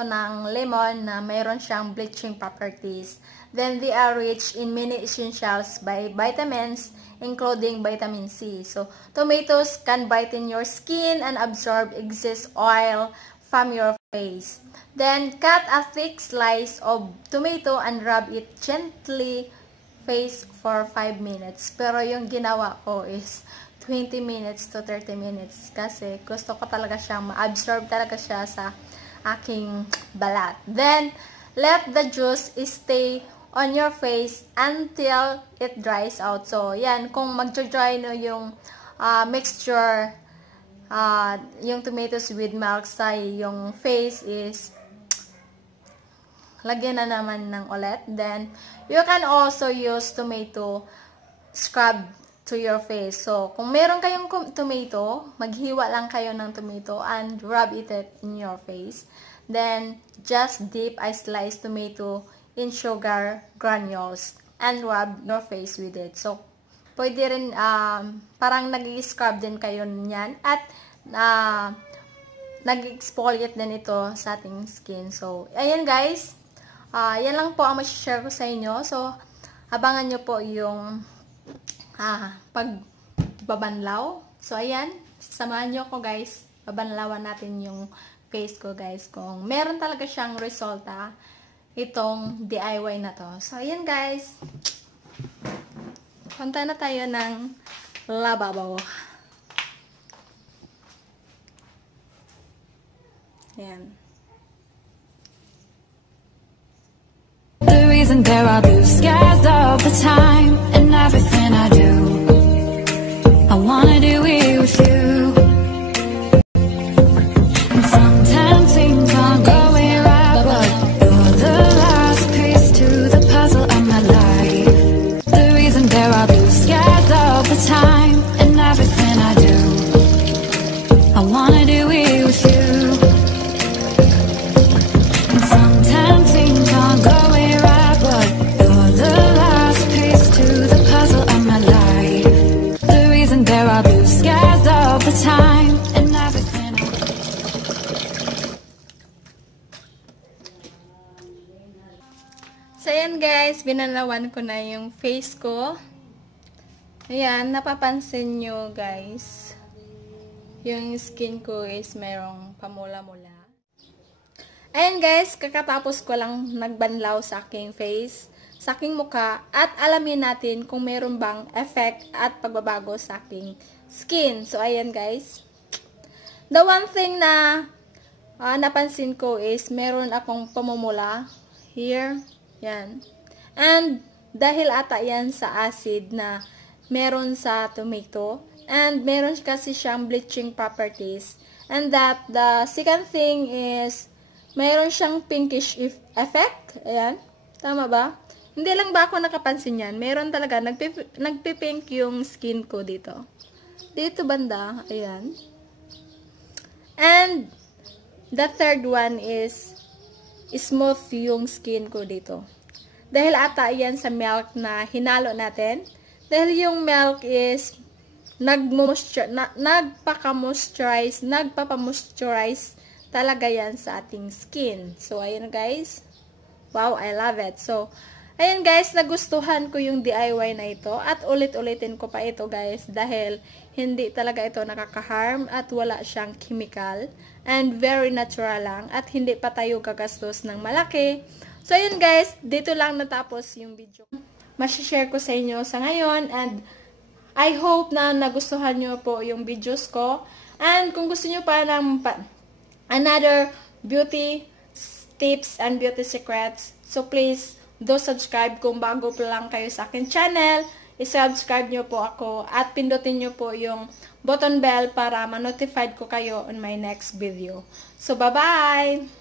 ito ng lemon na mayroon siyang bleaching properties. Then they are rich in many essentials by vitamins, including vitamin C. So, tomatoes can brighten your skin and absorb excess oil from your face. Then, cut a thick slice of tomato and rub it gently face for 5 minutes. Pero yung ginawa ko is 20 minutes to 30 minutes kasi gusto ko talaga siyang ma-absorb talaga siya sa aking balat. Then, let the juice stay on your face until it dries out. So, yan, kung mag-dry no yung mixture, yung tomatoes with milk sa yung face is lagyan na naman ng ulit. Then, you can also use tomato scrub to your face. So, kung meron kayong tomato, maghiwa lang kayo ng tomato and rub it in your face. Then, just dip a sliced tomato in sugar granules and rub your face with it. So, pwede rin, parang nag-scrub din kayo niyan at nag-exfoliate din ito sa ating skin. So, ayan guys. Yan lang po ang ma-share ko sa inyo. So, abangan nyo po yung pagbabanlaw. So, ayan. Samahan nyo ko guys. Babanlawan natin yung face ko guys. Kung meron talaga siyang resulta, itong DIY na to. So, ayan guys. Punta na tayo ng lababo. Ayan. And there are blue skies all the time, and everything I do, I wanna do it with you. And sometimes things aren't going right, but you're the last piece to the puzzle of my life. The reason there are blue skies all the time, and everything I do, I wanna do it with you. And sometimes things aren't going right, time and everything. So, ayan guys, binalawan ko na yung face ko. Ayan, napapansin nyo guys, yung skin ko is mayroong pamula-mula. Ayan guys, kakatapos ko lang nagbanlaw sa aking face, sa aking mukha, at alamin natin kung meron bang effect at pagbabago sa aking skin. So, ayan guys. The one thing na napansin ko is meron akong pamumula here. Yan. And dahil ata yan sa acid na meron sa tomato. And meron kasi siyang bleaching properties. And that the second thing is meron siyang pinkish effect. Ayan. Tama ba? Hindi lang ba ako nakapansin yan? Meron talaga. Nagpipink yung skin ko dito. Dito banda, ayan. And the third one is smooth yung skin ko dito. Dahil ata yan sa milk na hinalo natin. Dahil yung milk is nagpapa-moisturize talaga yan sa ating skin. So, ayan guys. Wow, I love it. So, ayan guys, nagustuhan ko yung DIY na ito at ulit-ulitin ko pa ito guys dahil hindi talaga ito nakaka-harm at wala siyang chemical and very natural lang at hindi pa tayo gagastos ng malaki. So ayan guys, dito lang natapos yung video. Masishare ko sa inyo sa ngayon and I hope na nagustuhan nyo po yung videos ko. And kung gusto nyo pa ng another beauty tips and beauty secrets, so please do subscribe kung bago pa lang kayo sa akin channel. I-subscribe nyo po ako at pindutin nyo po yung button bell para ma-notified ko kayo on my next video. So, bye-bye!